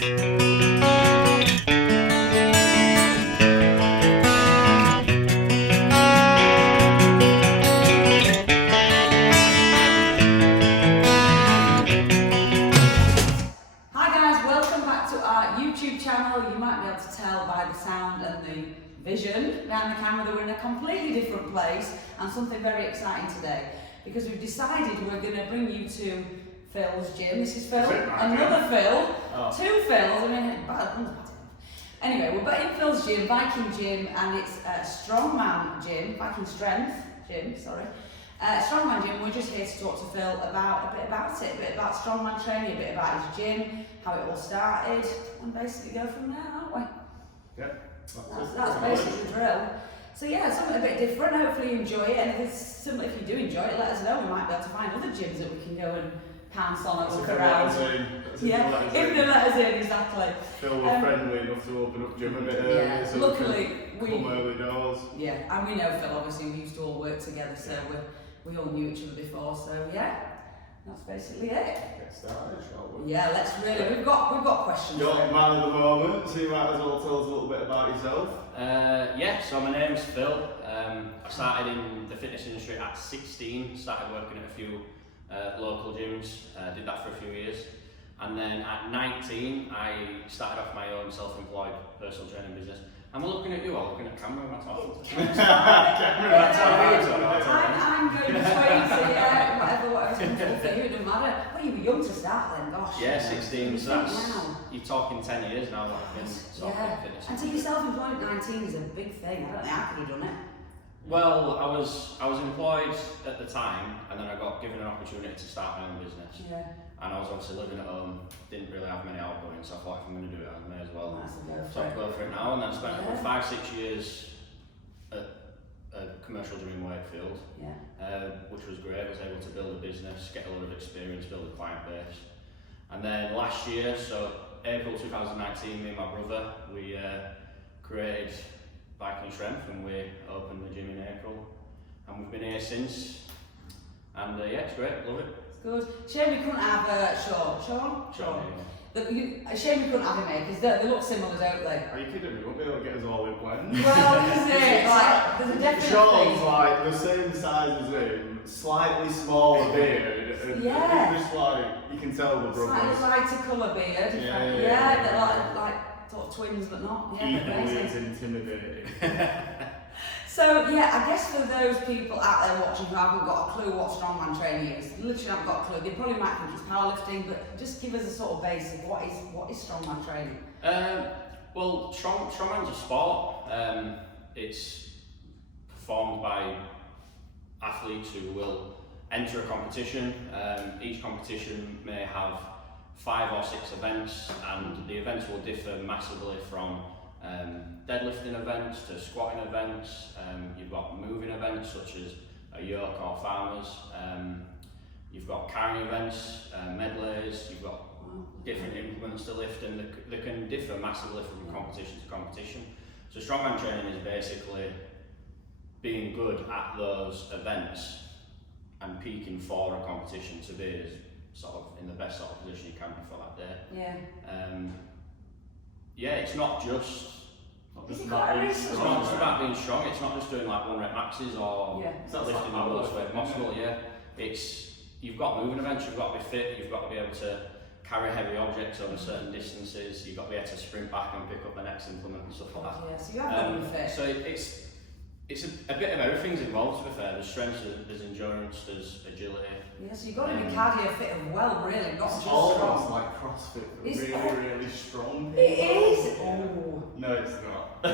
You might be able to tell by the sound and the vision behind the camera that we're in a completely different place and something very exciting today, because we've decided we're going to bring you to Phil's gym. This is Phil, another Phil, two Phils. I mean, anyway, we're in Phil's gym, Viking Gym, and it's a Strongman Gym, Viking Strength Gym, sorry. Strongman Gym. We're just here to talk to Phil about a bit about Strongman Training, a bit about his gym, how it all started, and basically go from there, aren't we? Yeah. That's basically the drill. So yeah, something a bit different. Hopefully you enjoy it, and if it's similar, if you do enjoy it, let us know. We might be able to find other gyms that we can go and pounce on and look around. Yeah, if they let us in, exactly. Phil was friendly enough to open up gym a bit early. Yeah, so luckily we come early doors. Yeah, and we know Phil. Obviously, we used to all work together, so we all knew each other before. So yeah, that's basically it. Get started, shall we? Yeah, let's really. We've got questions. You're the man of the moment, so you might as well tell us a little bit about yourself. So my name's Phil. I started in the fitness industry at 16. Started working at a few local gyms. Did that for a few years. And then at 19, I started off my own self-employed personal training business. Am I looking at you or looking at camera? Am I talking to you? I'm going to whatever's comfortable for you, it doesn't matter. Well, you were young to start then, gosh. Yeah, 16, so that's, you're talking 10 years now that I've been sort of fitness. And to be self-employed at 19 is a big thing. I don't think I could have done it. Well, I was employed at the time, and then I got given an opportunity to start my own business. Yeah. And I was obviously living at home, didn't really have many outgoings, so I thought if I'm going to do it, I may as well. So I'll go for it now, and then I spent about 5-6 years at a commercial gym in Wakefield, which was great. I was able to build a business, get a lot of experience, build a client base. And then last year, so April 2019, me and my brother, we created Viking Strength, and we opened the gym in April, and we've been here since. And it's great, love it. Good. Shame we couldn't have Shaun. Shame we couldn't have him here because they look similar, don't they? Are you kidding me? We won't be able to get us all in blend. Well, this is it. Like, there's a definite Shaun's like the same size as him, slightly smaller beard, and just like you can tell the brothers. Slightly lighter colour beard. They're like sort of twins, but not. Equally as intimidating. So I guess for those people out there watching who haven't got a clue what Strongman Training is, literally haven't got a clue, they probably might think it's powerlifting, but just give us a sort of basic, what is Strongman Training? Well, Strongman's a sport. It's performed by athletes who will enter a competition. Each competition may have 5 or 6 events, and the events will differ massively from deadlifting events to squatting events. You've got moving events such as a yoke or farmers. You've got carrying events, medleys. You've got different implements to lift, and they can differ massively from competition to competition. So Strongman Training is basically being good at those events and peaking for a competition to be as sort of in the best sort of position you can be for that day. It's not just about being strong. It's not just doing like 1 rep maxes or lifting the most weight possible. It's you've got moving events. You've got to be fit. You've got to be able to carry heavy objects over certain distances. You've got to be able to sprint back and pick up the next implement and stuff like that. Yeah, so you have to be fit. So it's a bit of everything's involved, to be fair. There's strength, there's endurance, there's agility. Yeah, so you've got to be cardio fit as well, really, not just almost strong. like CrossFit, but really strong. It is! Oh. No, it's not. No,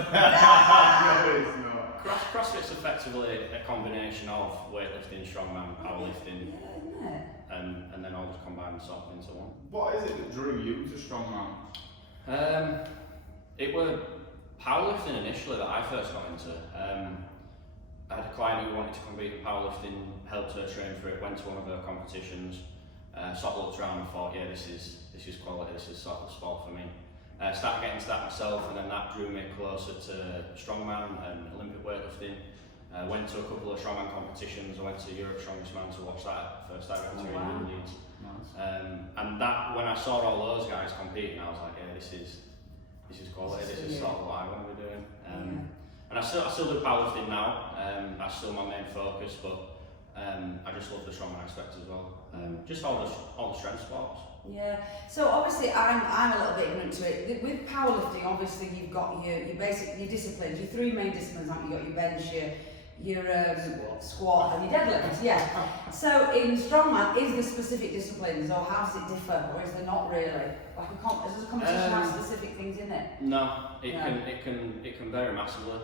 it's not. CrossFit's effectively a combination of weightlifting, strongman, powerlifting, and then all just combined sort of into one. What is it that drew you to strongman? It were powerlifting initially that I first got into. I had a client who wanted to compete in powerlifting, helped her train for it, went to one of her competitions, sort of looked around and thought, this is quality, this is sort of sport for me. Started getting into that myself, and then that drew me closer to strongman and Olympic weightlifting. Went to a couple of strongman competitions. I went to Europe Strongest Man to watch that first I went to in Leeds. Nice. And that, when I saw all those guys competing, I was like, yeah, this is quality. This is sort of what I want to be doing. And I still do powerlifting now. That's still my main focus, but I just love the strongman aspect as well. Just all the strength sports. Yeah. So obviously, I'm a little bit ignorant to it. With powerlifting, obviously you've got your disciplines, your three main disciplines. Haven't you got your bench, your squat and your deadlift? Yeah. So in strongman, is there specific disciplines, or how does it differ, or is there not really? Like does a competition have specific things in it? No, it can vary massively.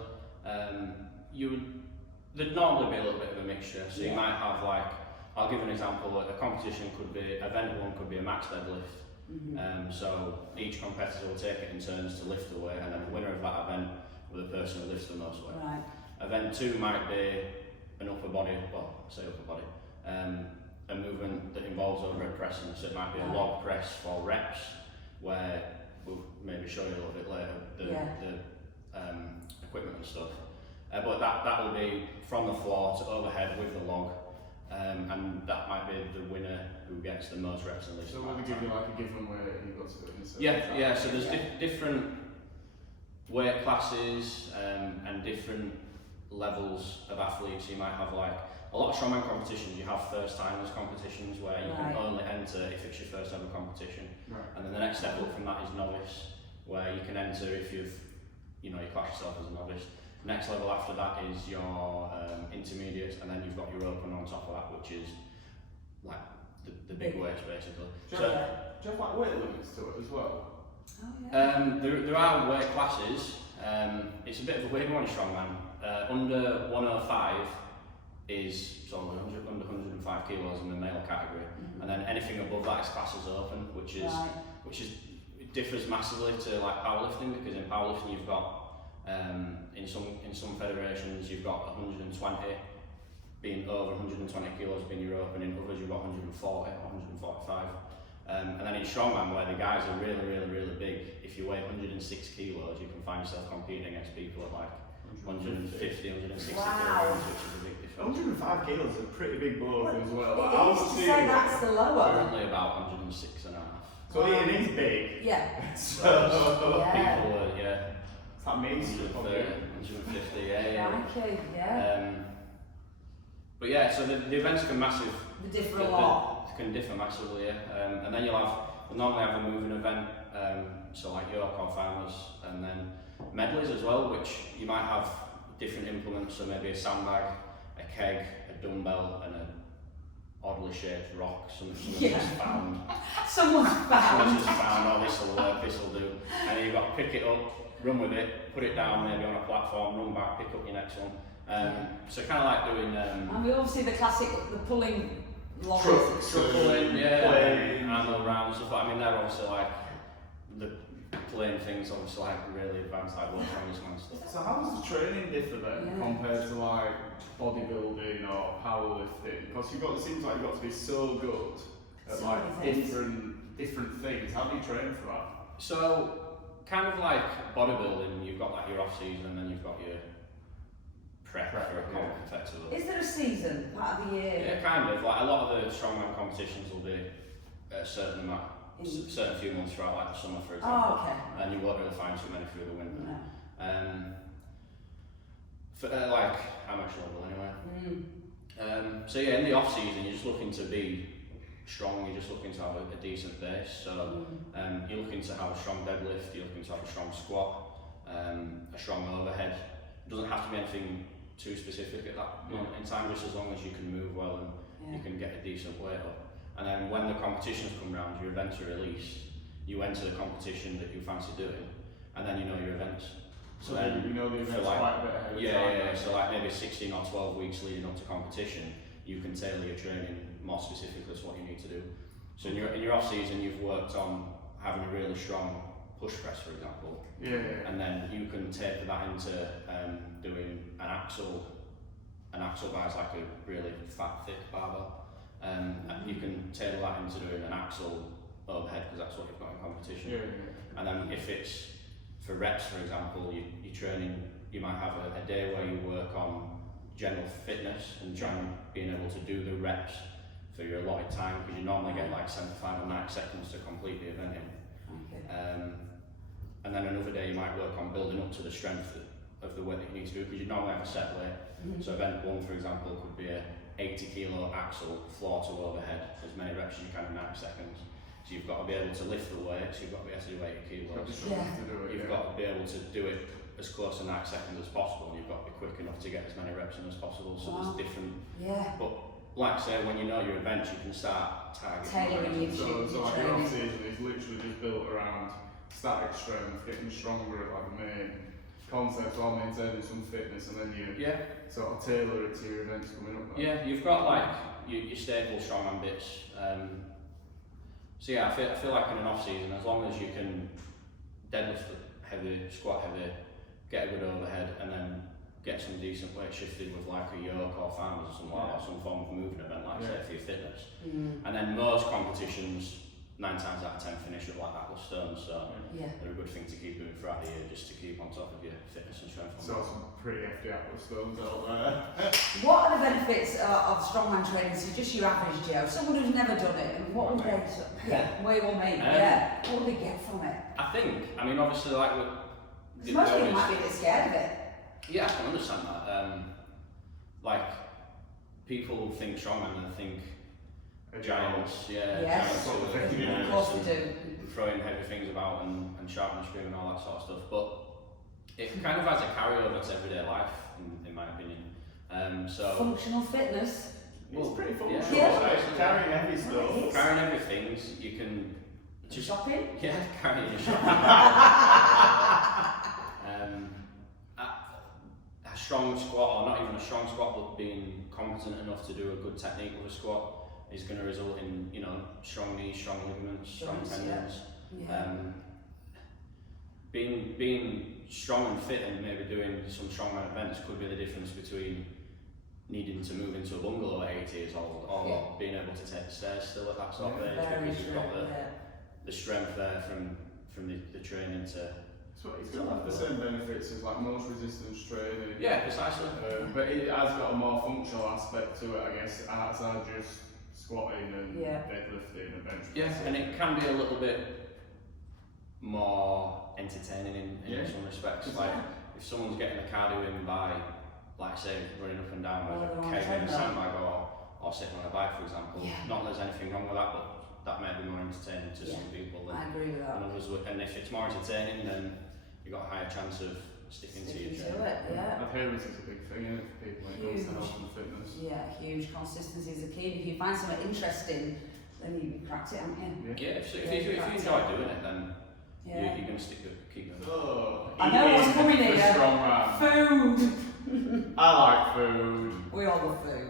There'd normally be a little bit of a mixture. So you might have, like, I'll give an example. A competition could be, event one could be a max deadlift. So each competitor will take it in turns to lift the weight, and then the winner of that event will be the person who lifts the most weight. Right. Event two might be an upper body, a movement that involves overhead pressing. So it might be a log press for reps, where we'll maybe show you a little bit later the equipment and stuff. But that will be from the floor to overhead with the log, and that might be the winner who gets the most reps and least. So will they give you like a given weight and you've got to go in? Yeah. So there's different weight classes and different levels of athletes. You might have, like, a lot of strongman competitions. You have first timers competitions where you can only enter if it's your first ever competition, and then the next step up from that is novice, where you can enter if you class yourself as a novice. Next level after that is your intermediate, and then you've got your open on top of that, which is like the big weights basically. Do you have like weight limits to it as well? Oh, yeah. There are weight classes. It's a bit of a weird one in strongman. Under 105 is sort of under 105 kilos in the male category, and then anything above that is classed as open, which it differs massively to like powerlifting, because in powerlifting you've got in some federations you've got 120 being over 120 kilos being your open, in others you've got 140 or 145. And then in strongman, where the guys are really, really, really big, if you weigh 106 kilos, you can find yourself competing against people at like 150, 160 kilograms, which is a big difference. 105 kilos is a pretty big bloke as well. It is to say that's the lower. Currently about 106 and a half. So it is big. Yeah. So people are, it's that mainstream. 150, yeah. Okay, yeah. But yeah, so the events can They differ a lot. Can differ massively, yeah. And then we'll normally have a moving event, so like Yoke or finals, and then medleys as well, which you might have different implements, so maybe a sandbag, a keg, a dumbbell, and an oddly shaped rock. Someone's just found. Someone's Someone's just found, oh, this will work, this will do. And then you've got to pick it up, run with it, put it down maybe on a platform, run back, pick up your next one. So kind of like doing. And we all see the classic, the pulling logs. Pulling, arm around stuff. I mean, they're obviously like the playing things, obviously like really advanced, like world strongman stuff. So how does the training differ then compared to like bodybuilding or powerlifting? Because it seems like you've got to be so good at like different things. How do you train for that? So kind of like bodybuilding, you've got like your off season and then you've got your prep for a comp effectively. Is there a season, part of the year? Yeah, kind of. Like a lot of the strongman competitions will be a certain amount, certain few months throughout, like the summer, for example. Oh, okay. And you won't really find too many through the winter. No. For like amateur level anyway. So yeah, in the off season, you're just looking to be strong. You're just looking to have a decent base. So you're looking to have a strong deadlift. You're looking to have a strong squat, a strong overhead. It doesn't have to be anything too specific at that moment in time, just as long as you can move well and you can get a decent weight up. And then when the competitions come round, your events are released, you enter the competition that you fancy doing, and then you know your events. So then you know the events like, quite a bit ahead of time. Yeah, so like maybe 16 or 12 weeks leading up to competition, you can tailor your training more specifically to what you need to do. So in your off season, you've worked on having a really strong push press, for example. And then you can taper that into doing an axle. An axle bar is like a really fat, thick barbell. And you can tailor that into doing an axle overhead, because that's what you've got in competition. And then if it's for reps, for example, you're training, you might have a day where you work on general fitness and being able to do the reps for your allotted time, because you normally get like 75 or 90 seconds to complete the event in. Okay. And then another day you might work on building up to the strength of the weight that you need to do, because you normally have a set weight. So event 1, for example, could be a 80 kilo axle, floor to overhead, as many reps as you can in 90 seconds. So you've got to be able to lift the weight, so you've got to be able to do 80 kilos. You've got to be able to do it as close to 90 seconds as possible, and you've got to be quick enough to get as many reps in as possible. So there's different. But like I say, when you know your events, you can start targeting. So like your off season is literally just built around static strength, getting stronger at like the main concepts while maintaining some fitness, and then you sort of tailor it to your events coming up. Yeah, you've got like your staple strongman bits. So yeah, I feel like in an off season, as long as you can deadlift heavy, squat heavy, get a good overhead, and then get some decent weight shifted with like a yoke or farmers or something like that, some form of movement event, like say for your fitness. And then most competitions, 9 times out of 10 finish with like Atlas stones, so they're a good thing to keep doing throughout the year, just to keep on top of your fitness and strength. So some pretty hefty Atlas stones out there. What are the benefits of strongman training? So just your average Joe, someone who's never done it, and what would they? What would they get from it? I mean, obviously, like with most people might be a bit scared of it. Yeah, I can understand that. Like people think strongman and think giants, giants of course they do. Throwing heavy things about and shouting and screaming and all that sort of stuff. But it kind of has a carryover to everyday life, in my opinion. So functional fitness. It's pretty functional. Carrying heavy stuff, carrying heavy things. You can just shopping. Yeah, carrying your shopping. A strong squat, or not even a strong squat, but being competent enough to do a good technique with a squat is going to result in, you know, strong knees, strong ligaments, strong tendons. Being strong and fit and maybe doing some strongman events could be the difference between needing to move into a bungalow at 80 years old or being able to take the stairs still at that sort of age, because you've got the strength there from the training to. It's got the same benefits as like most resistance training. Yeah, precisely. But it has got a more functional aspect to it, I guess, outside just squatting and deadlifting and bench pressing. Yeah, and it can be a little bit more entertaining in some respects. Like if someone's getting the cardio in by, like say, running up and down with a cable in a sandbag or sitting on a bike, for example. Not that there's anything wrong with that, but that may be more entertaining to some people than others would. And if it's more entertaining, then you've got a higher chance of sticking to your training. Adherence is a big thing, isn't it, for people when it comes to health and fitness. Yeah, huge. Consistency is the key. If you find something interesting, then you practice it, aren't you? If you enjoy doing it, then you're going to keep it. I know what's coming here. Food. I like food. We all love food.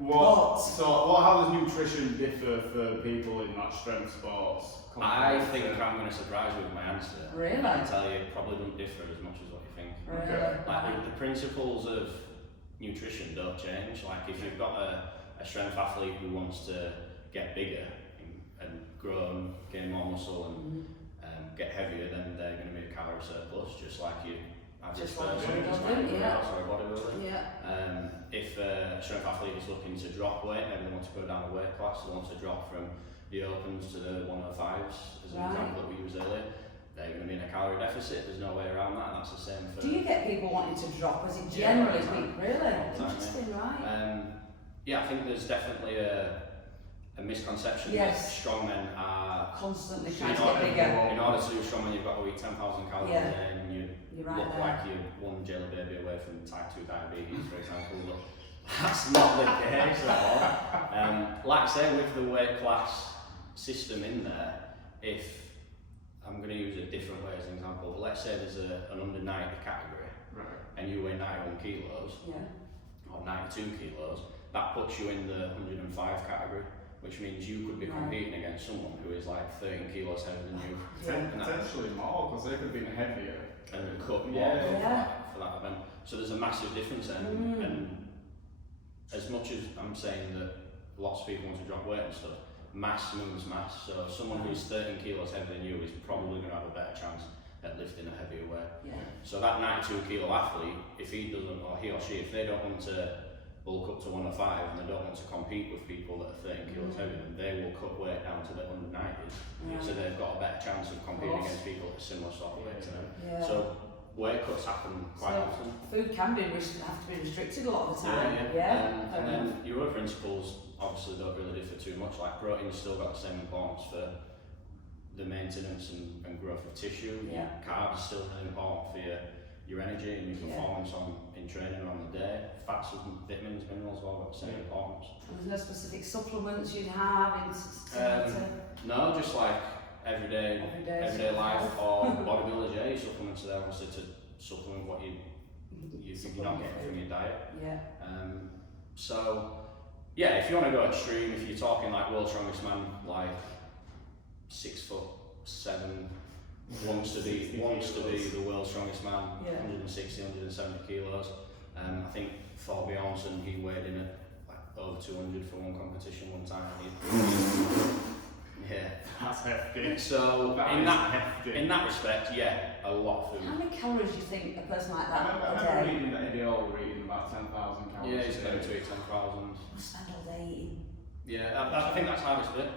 How does nutrition differ for people in like strength sports? I think I'm going to surprise you with my answer. Really? I can tell you, it probably doesn't differ as much as what you think. Really? Like the principles of nutrition don't change. Like if you've got a strength athlete who wants to get bigger and grow and gain more muscle and get heavier, then they're going to be a calorie surplus, just like you. Just like bodybuilding. If a strength athlete is looking to drop weight, maybe they want to go down a weight class, they want to drop from the opens to the 105s, as an example that we used earlier, they're going to be in a calorie deficit. There's no way around that, and that's the same for. Do you get people wanting to drop? Is it generally really interesting, right? I think there's definitely a misconception that strongmen are constantly trying to get bigger. In order to do strongman, you've got to eat 10,000 calories and you look like you're one jelly baby away from type 2 diabetes, for example. But that's not the case at all. Like I say, with the weight class system in there, if I'm going to use a different way as an example, but let's say there's an under 90 category and you weigh 91 kilos or 92 kilos, that puts you in the 105 category, which means you could be competing against someone who is like 13 kilos heavier than you. Potentially more, because they could be heavier. And cut more for that event. So there's a massive difference there. And as much as I'm saying that lots of people want to drop weight and stuff, mass moves mass. So someone who's 13 kilos heavier than you is probably going to have a better chance at lifting a heavier weight. So that 92 kilo athlete, if he doesn't, or he or she, if they don't want to bulk up to 105 and they don't want to compete with people that are 30 kilos heavier, then they will cut weight down to the under 90s. So they've got a better chance of competing against people at a similar sort of weight to them. So weight cuts happen quite often. Food can be have to be restricted a lot of the time. And then your other principles obviously don't really differ too much. Like protein's still got the same importance for the maintenance and growth of tissue. Carbs are still really important for your energy and your performance in training on the day. Fats and vitamins, minerals all got the same importance. And there's no specific supplements you'd have no, just like everyday life or bodybuilders, your supplements are there obviously to supplement what you're not getting from your diet. So if you want to go extreme, if you're talking like world's strongest man, like 6'7", wants to be the world's strongest man, 160, 170 kilos. I think for Bjornsson, he weighed in at like over 200 for one competition one time. That's hefty. So in that respect, a lot of food. How many calories do you think a person like that I remember reading that they all were eating about 10,000 calories. Yeah, he's going to eat 10,000. Spend all day eating. I think that's how it's split.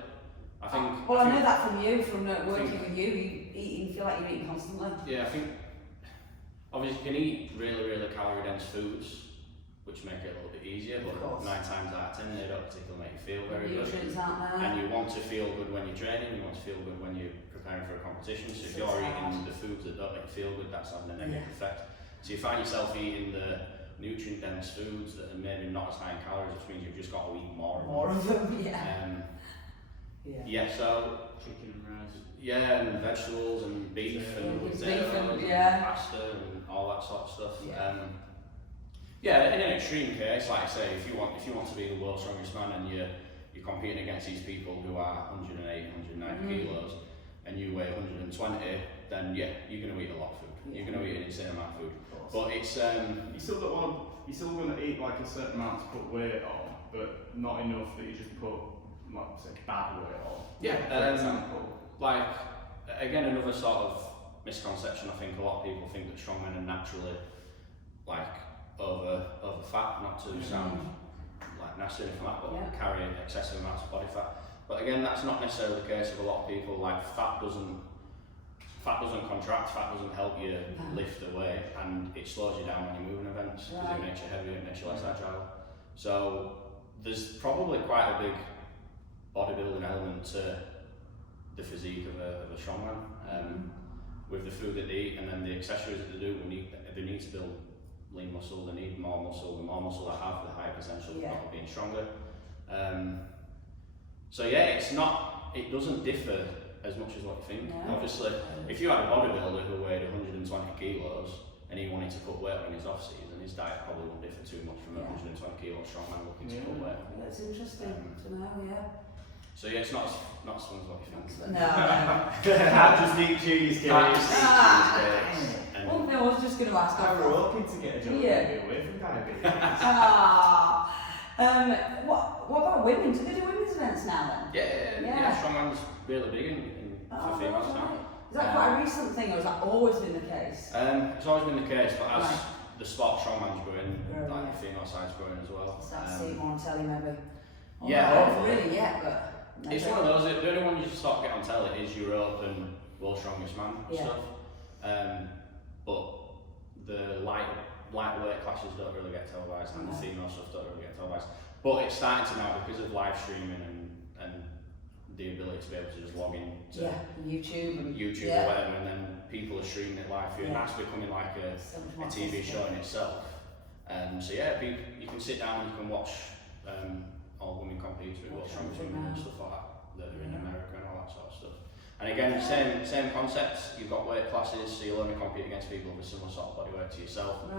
I know that from you, from working with you, you feel like you're eating constantly. I think obviously you can eat really, really calorie dense foods, which make it a little bit easier, but 9 times out of 10 they don't particularly make you feel very good. And you want to feel good when you're training, you want to feel good when you're preparing for a competition, so if you're eating the foods that don't make you feel good, that's having a negative effect. So you find yourself eating the nutrient dense foods that are maybe not as high in calories, which means you've just got to eat more of them. So chicken and rice. And vegetables and beef and potatoes and pasta and all that sort of stuff. In an extreme case, like I say, if you want to be the world's strongest man and you're competing against these people who are 108, 190 kilos and you weigh 120, then you're going to eat a lot of food. You're going to eat an insane amount of food. But it's you're still going to eat like a certain amount to put weight on, but not enough that you just put bad weight on. For example. Like again, another sort of misconception. I think a lot of people think that strongmen are naturally like over fat, not to sound like nasty from that, but carry excessive amounts of body fat. But again, that's not necessarily the case with a lot of people. Like fat doesn't contract, fat doesn't help you lift the weight, and it slows you down when you're moving events because it makes you heavier, it makes you less agile. So there's probably quite a big bodybuilding element to the physique of a strongman, with the food that they eat and then the accessories that they do. They need to build lean muscle, they need more muscle. The more muscle they have, the higher potential of being stronger. It doesn't differ as much as what you think. Obviously, if you had a bodybuilder who weighed 120 kilos and he wanted to put weight on his off season, his diet probably wouldn't differ too much from a 120 kilo strongman looking to put weight. That's interesting to know, So it's not as fun as what you think. No. Just eat cheesecake. Well, no, I was just going to ask. I was hoping to get a job away from diabetes. What about women? Do they do women's events now then? Strongman's really big for females now. Is that quite a recent thing, or has that always been the case? It's always been the case, but as the sport strongman's growing, like the female side's growing as well. Start to see it more on telly maybe. Hopefully. Really yet, but maybe. It's one of those. The only one you just start to get on telly is Europe and World's Strongest Man stuff. But the lightweight classes don't really get televised, and the female stuff don't really get televised. But it's starting to now because of live streaming and the ability to be able to just log in to YouTube or whatever, and then people are streaming it live for you, and that's becoming like a TV show in itself. You can sit down and you can watch all women compete with World's Strongest Women and stuff like that are in America and all that sort of stuff. And again, same concept. You've got weight classes, so you'll only compete against people with a similar sort of body weight to yourself.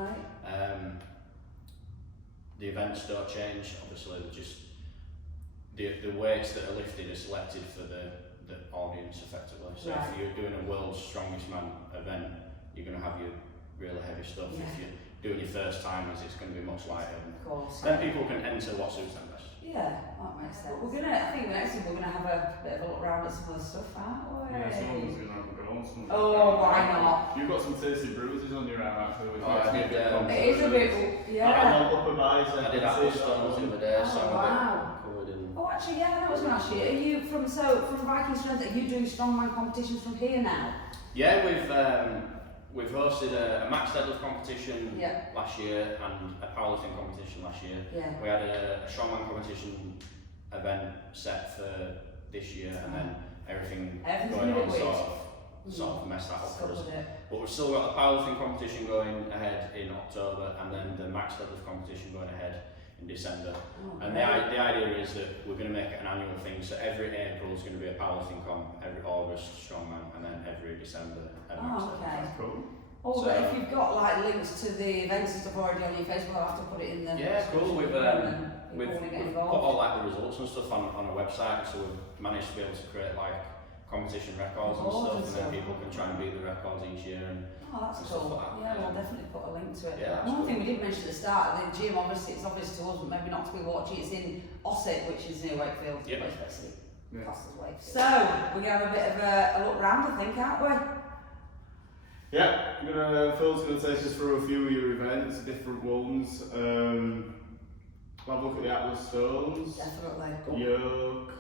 The events don't change. Obviously, they're just the weights that are lifted are selected for the audience effectively. So if you're doing a World's Strongest Man event, you're going to have your really heavy stuff. If you're doing your first timers, it's going to be much lighter. Of course. Then people can enter what suits them best. Yeah, that makes sense. I think the next thing we're gonna have a bit of a look around at some of the stuff, aren't we? Yeah, someone's going to have a go on something. Oh, why not? You've got some tasty bruises on your arm actually, which Oh, makes me a bit concerned. It is a bit, yeah. I'm upper bicep. I did apple stones the other day, so I'm a wow. bit covered in. Oh, actually, yeah, I was going to ask you. Are you from Viking Strength? Are you doing strongman competitions from here now? Yeah, we've hosted a max deadlift competition last year and a powerlifting competition last year. Yeah. We had a strongman competition event set for this year, and then everything going on sort of messed that up for us. But we've still got the powerlifting competition going ahead in October, and then the max deadlift competition going ahead in December. And the idea is that we're going to make it an annual thing, so every April is going to be a powerlifting comp, every August strongman, and then every December a max deadlift. That's cool. Oh, so, if you've got like links to the events and stuff already on your Facebook, I'll have to put it in the. Yeah, cool. We've put all like the results and stuff on a website, so we've managed to be able to create like competition records and stuff, and then people can try and beat the records each year. And that's cool. Like that. Yeah, we'll definitely put a link to it. Yeah, one thing we did mention at the start, the gym, obviously it's obvious to us, but maybe not to be watching. It's in Ossett, which is near Wakefield. Yeah. Basically. Classed as Wakefield. So we're gonna have a bit of a look round, I think, aren't we? Yeah, Phil's going to take us through a few of your events, different ones. Have a look at the Atlas Stones. Definitely. Yoke,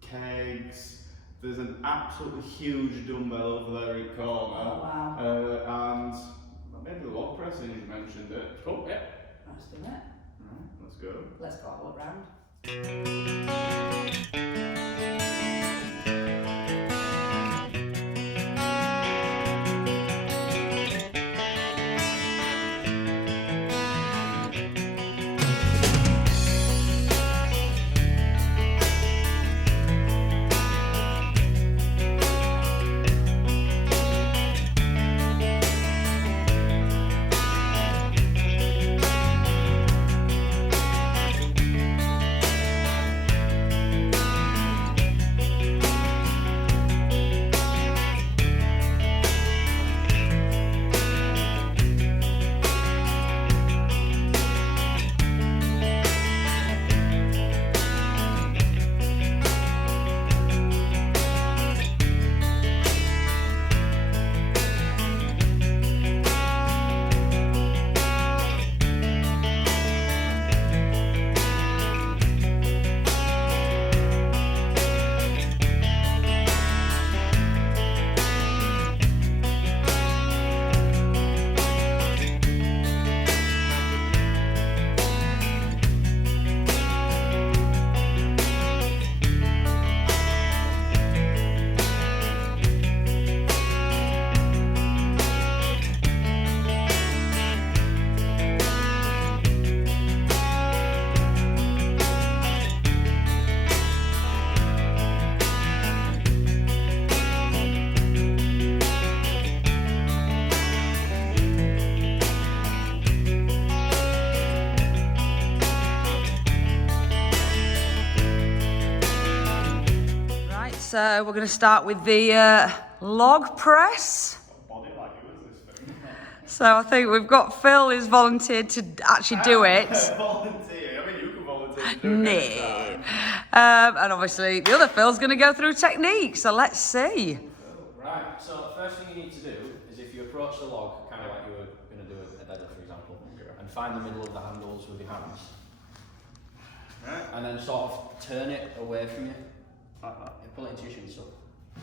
kegs. There's an absolutely huge dumbbell over there in the corner. Oh, wow. And maybe the log pressing, you mentioned it. Cool, yeah. Let's do it. Alright, let's go. Let's go have a look round. So we're going to start with the log press. Body like yours, this thing. So I think we've got Phil who's volunteered to actually do it. Volunteer. I mean, you can volunteer to do it. And obviously the other Phil's going to go through technique. So let's see. Right. So the first thing you need to do is if you approach the log, kind of like you were going to do a deadlift, for example, and find the middle of the handles with your hands, and then sort of turn it away from you. Pull it into your shin, so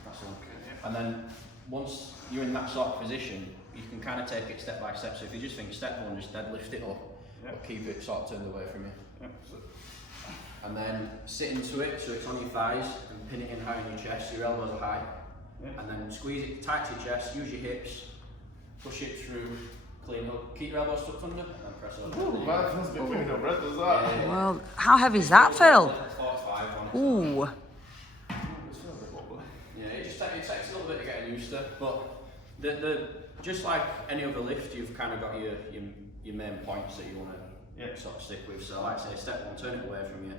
that's the one. And then once you're in that sort of position, you can kind of take it step by step. So if you just think step one, just deadlift it up, but keep it sort of turned away from you. And then sit into it, so it's on your thighs, and pin it in high on your chest, so your elbows are high. And then squeeze it tight to your chest, use your hips, push it through, clean up, keep your elbows tucked under, and then press over. Ooh, that must be putting no breath, does that? Yeah. Well, how heavy is that, Phil? 45 on it. Ooh. It takes a little bit of getting used to, but just like any other lift, you've kind of got your main points that you want to sort of stick with. So like I say, step one, turn it away from you,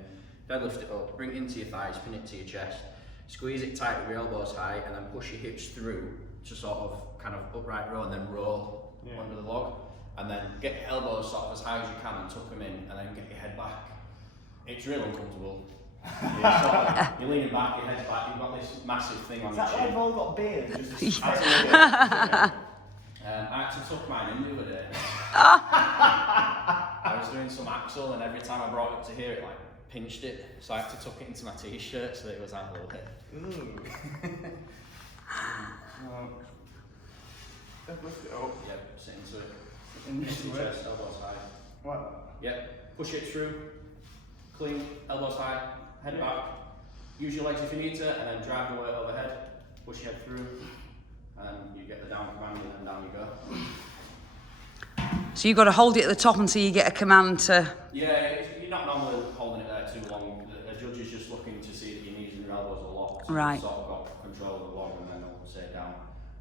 deadlift it up, bring it into your thighs, pin it to your chest, squeeze it tight with your elbows high, and then push your hips through to sort of kind of upright row, and then roll under the log, and then get your elbows sort of as high as you can and tuck them in, and then get your head back, It's really uncomfortable. You're leaning back, your head's back, you've got this massive thing on your chin. They've all got beards. I had to tuck mine in the other day. I was doing some axle, and every time I brought it to here, it like pinched it, so I had to tuck it into my t-shirt so that it was out a little bit. Ooh. Lift it up. Yep, sit into it. Into your it. chest, elbows high. What? Yep, push it through. Clean, elbows high, head back. Use your legs if you need to, and then drive the weight overhead. Push your head through, and you get the down command, and then down you go. So you've got to hold it at the top until you get a command to... Yeah, you're not normally holding it there too long. The judge is just looking to see that your knees and your elbows are locked. So right. You've sort of got control of the log, and then they'll say down.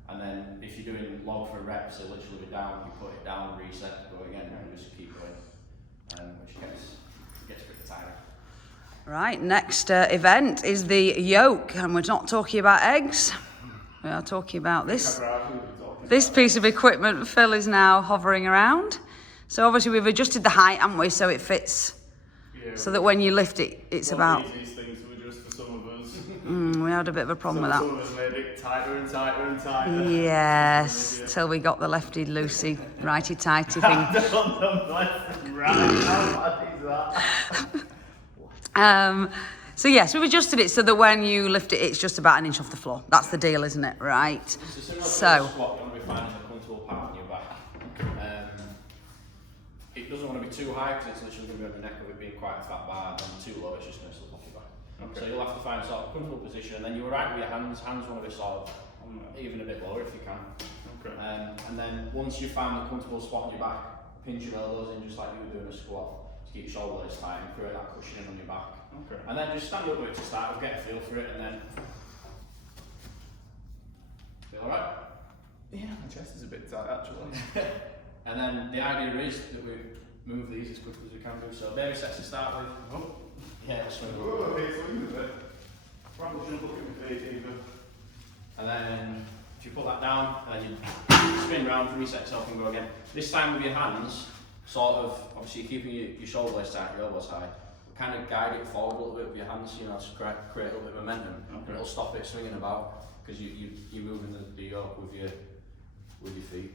And then if you're doing log for reps, they'll literally be down, you put it down, reset, go again, and just keep going. Which gets pretty tiring. Right, next event is the yoke, and we're not talking about eggs. We are talking about this piece of equipment Phil is now hovering around. So obviously we've adjusted the height, haven't we, so it fits, so that when you lift it, it's about... These things to adjust for some of us. We had a bit of a problem with that. Some of us made it tighter and tighter and tighter. Yes, till we got the lefty loosey, righty tighty thing. Left and right. How bad is that? So yes, we've adjusted it so that when you lift it, it's just about an inch off the floor. That's the deal, isn't it? Right. So. Squat, you want to be finding a comfortable part on your back. It doesn't want to be too high because it's literally going to be on the neck of it being quite a fat bar, and too low, it's just going to slip off your back. Okay. So you'll have to find a sort of comfortable position, and then you're right with your hands. Hands want to be sort of even a bit lower if you can. Okay. And then once you find the comfortable spot on your back, pinch your elbows in just like you were doing a squat to keep your shoulder blades tight and create that cushioning on your back. Okay. And then just stand up with it to start with, get a feel for it, and then feel alright? Yeah, my chest is a bit tight actually. And then the idea is that we move these as quickly as we can do. So baby sets to start with. Oh. Yeah, we'll swing Oh, okay, so you do it. Probably shouldn't look at my feet either. And then if you put that down, and then you spin round, reset yourself and go again. This time with your hands, sort of, obviously you're keeping your shoulder blades tight, your elbows high. Kind of guide it forward a little bit with your hands, you know, to create a little bit of momentum, and it'll stop it swinging about because you're moving the yoke with your feet,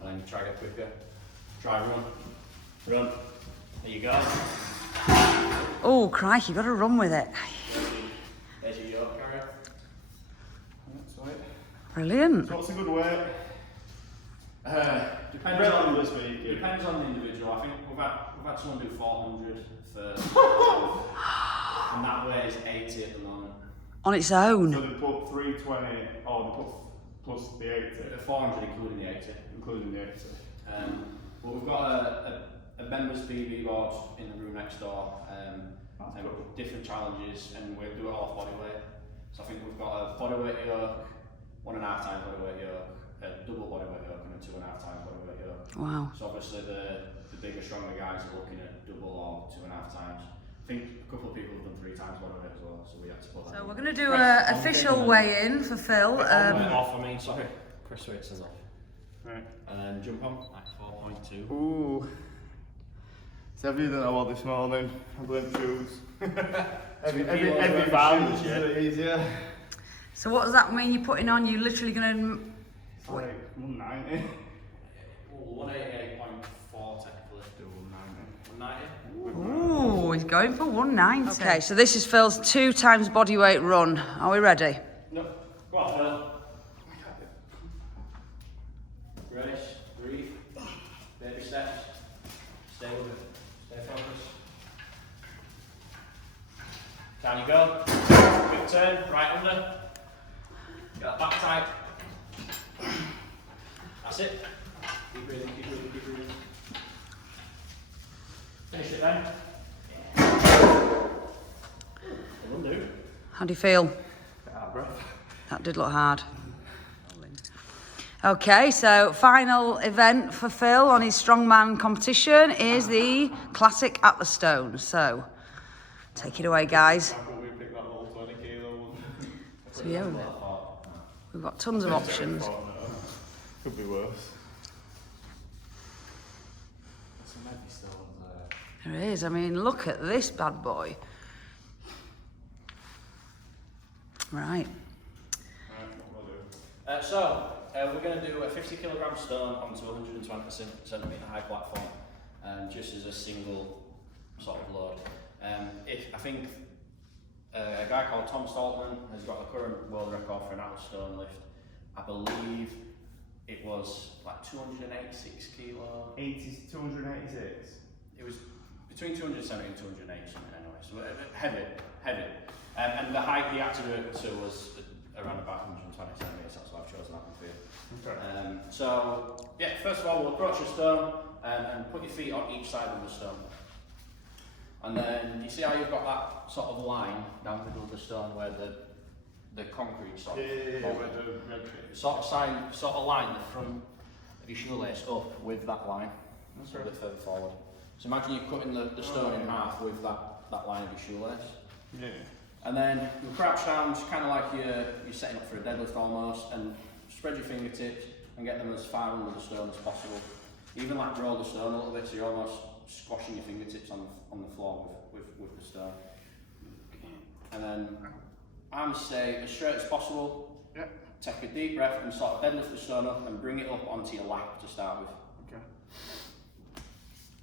and then you try to get quicker. Try run. There you go. Oh crikey, you got to run with it. There's your yoke, carrier. That's right. Brilliant. So what's a good weight? Depends on the individual. I think we've had someone do 400 first, and that weighs 80 at the moment. On its own? So they put 320, or they put plus the 80? 400 including the 80. Including the 80. But we've got a members PB board in the room next door, and different challenges, and we do it all off body weight. So I think we've got a body weight yoke, 1.5 times body weight yoke, a double body weight yoke, and a 2.5 times body weight yoke. Wow. So obviously the bigger, stronger guys are looking at double or 2.5 times. I think a couple of people have done 3 times body weight as well, so we had to put that. So we're going to do an official weigh-in for Phil. Off, I mean, sorry. Chris Waits is off. Right. And then jump on, like 4.2. Ooh. It's heavier than I was this morning. I blame shoes. Every band is a bit easier. So what does that mean you're putting on? You're literally going to... It's like 190. 188.4 technically. Do 190. Ooh, he's going for 190. Okay, so this is Phil's 2 times body weight run. Are we ready? No. Go on, Phil. Brace, breathe, baby steps, stay with it, stay focused. Down you go, quick turn, right under, get that back tight. That's it. Keep breathing, keep breathing, keep breathing. Finish it then. Well done, dude. How do you feel? Out of breath. That did look hard. Okay, so final event for Phil on his strongman competition is the classic Atlas Stone. So, take it away, guys. So yeah, we've got tons of options. Could be worse. Some heavy stones there. There is. I mean, look at this bad boy. Right. We're going to do a 50 kilogram stone onto a 120 centimetre high platform, just as a single sort of load. I think a guy called Tom Stoltman has got the current world record for an hour stone lift. I believe it was like 286 kilo. 286? It was between 270 and 280 something anyway, so heavy. And the height he had to do it to was around about 120 centimetres, that's why I've chosen that one for you. Okay. So, yeah, first of all, we'll approach the stone and put your feet on each side of the stone. And then, you see how you've got that sort of line down the middle of the stone where the concrete sort of... Sort of line the front of your shoelace up with that line, a little bit further forward. So imagine you're cutting the stone in half with that line of your shoelace. Yeah. And then you'll crouch down, just kind of like you're setting up for a deadlift almost, and spread your fingertips and get them as far under the stone as possible. Even like roll the stone a little bit so you're almost squashing your fingertips on the floor with the stone. And then arms stay as straight as possible. Yep. Take a deep breath and sort of deadlift the stone up and bring it up onto your lap to start with. Okay.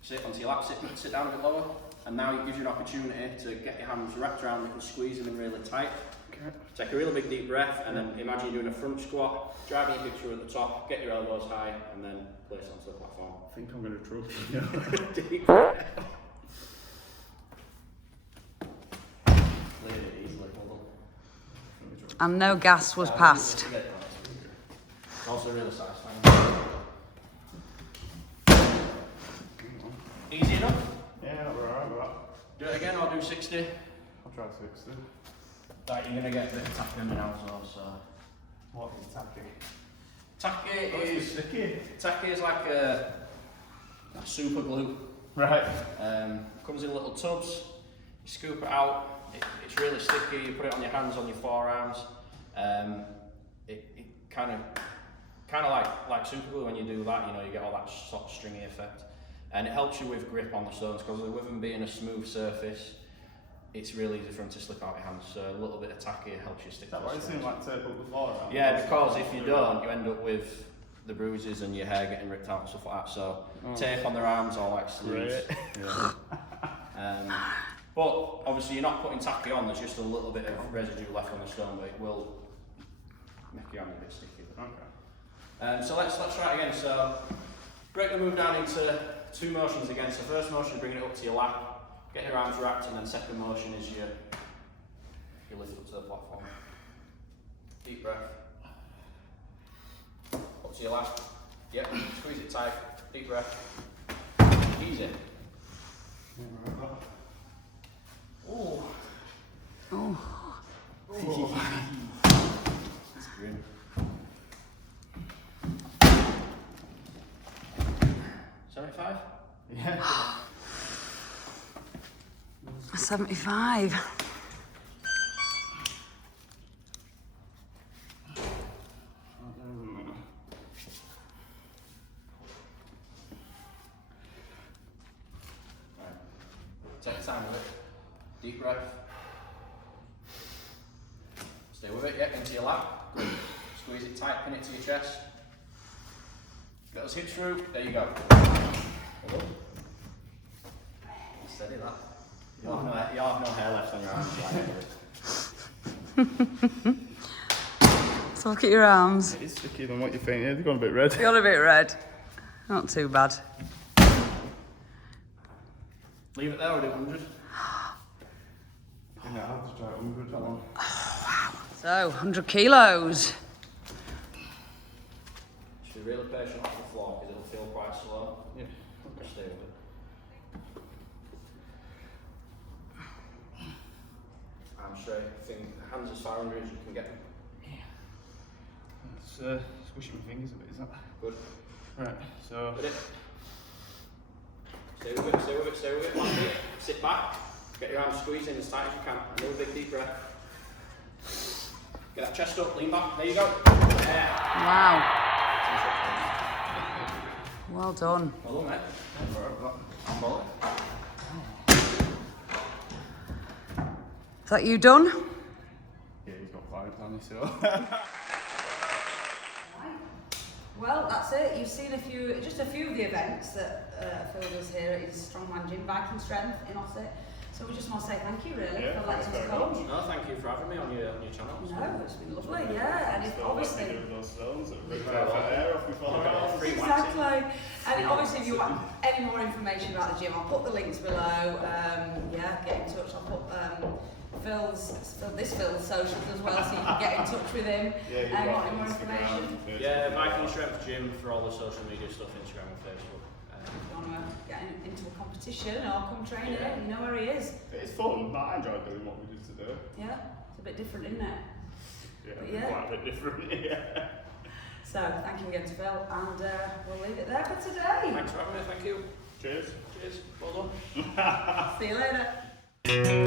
Sit onto your lap, sit down a bit lower. And now it gives you an opportunity to get your hands wrapped around it and squeeze them in really tight. Okay. Take a really big deep breath and then imagine you're doing a front squat, driving your hips through at the top, get your elbows high and then place it onto the platform. I think I'm going to trouble you. Deep breath. Cleared it easily, hold on. And no gas was passed. It's also really satisfying. Easy enough? Yeah, we're alright with that. Do it again or do 60? I'll try 60. Right, you're going to get a bit of tacky on your now as well, so... What is tacky? Tacky is like a super glue. Right. Comes in little tubs, you scoop it out, it's really sticky, you put it on your hands, on your forearms. It kind of like super glue when you do that, you know, you get all that sort of stringy effect. And it helps you with grip on the stones because with them being a smooth surface, it's really easy for them to slip out your hands. So a little bit of tacky helps you stick to the stones. It seems like tape up the floor around. Yeah, because if you don't, you end up with the bruises and your hair getting ripped out and stuff like that. So tape on their arms or like sleeves. Right. Yeah. But obviously you're not putting tacky on, there's just a little bit of residue left on the stone, but it will make your hand a bit sticky. Okay. So let's try it again. So break the move down into 2 motions again. So first motion is bringing it up to your lap, get your arms wrapped, and then second motion is you lift up to the platform. Deep breath. Up to your lap. Yep, squeeze it tight. Deep breath. Easy. Oh. Oh. That's grim. 75? Yeah. 75. Right. Take your time with it. Deep breath. Stay with it, yeah, into your lap. Good. Squeeze it tight, pin it to your chest. Get those hips through, there you go. Steady that. You have no hair left on your arms. So look at your arms. It is stickier than what you think. Yeah, they've gone a bit red. They got a bit red. Not too bad. Leave it there or do 100? Yeah, I'll just try 100. Come on. So, 100 kilos. Should be really patient off the floor because it'll feel quite slow. Yeah. Just stay with it. Arm straight, hands as far under as you can get them. It's squishing my fingers a bit, is that? Good. Right, so. With it. Stay with it, stay with it, stay with it. One bit. Sit back. Get your arms squeezed in as tight as you can. Another big deep breath. Get that chest up, lean back. There you go. Yeah. Wow. Well done. Well done, mate. I'm rolling. Is that you done? Yeah, he's got clients on his so. Well, that's it. You've seen just a few of the events that Phil does here at his Strongman Gym, Viking Strength in Ossett. So we just want to say thank you, really, for letting us come. No, thank you for having me on your channel. No, it's been lovely, yeah. And if obviously, those films, air off before. exactly. And obviously, if you want any more information about the gym, I'll put the links below. Yeah, get in touch. I'll put Phil's socials as well, so you can get in touch with him and want any more information. Yeah, Viking Strength Gym for all the social media stuff, Instagram and Facebook. If you want to get into a competition or come train it, you know where he is. It's fun, but I enjoy doing what we did today. Yeah, it's a bit different, isn't it? Yeah, quite a bit different, yeah. So, thank you again to Phil, and we'll leave it there for today. Thanks for having me, thank you. Cheers. Cheers, well done. See you later.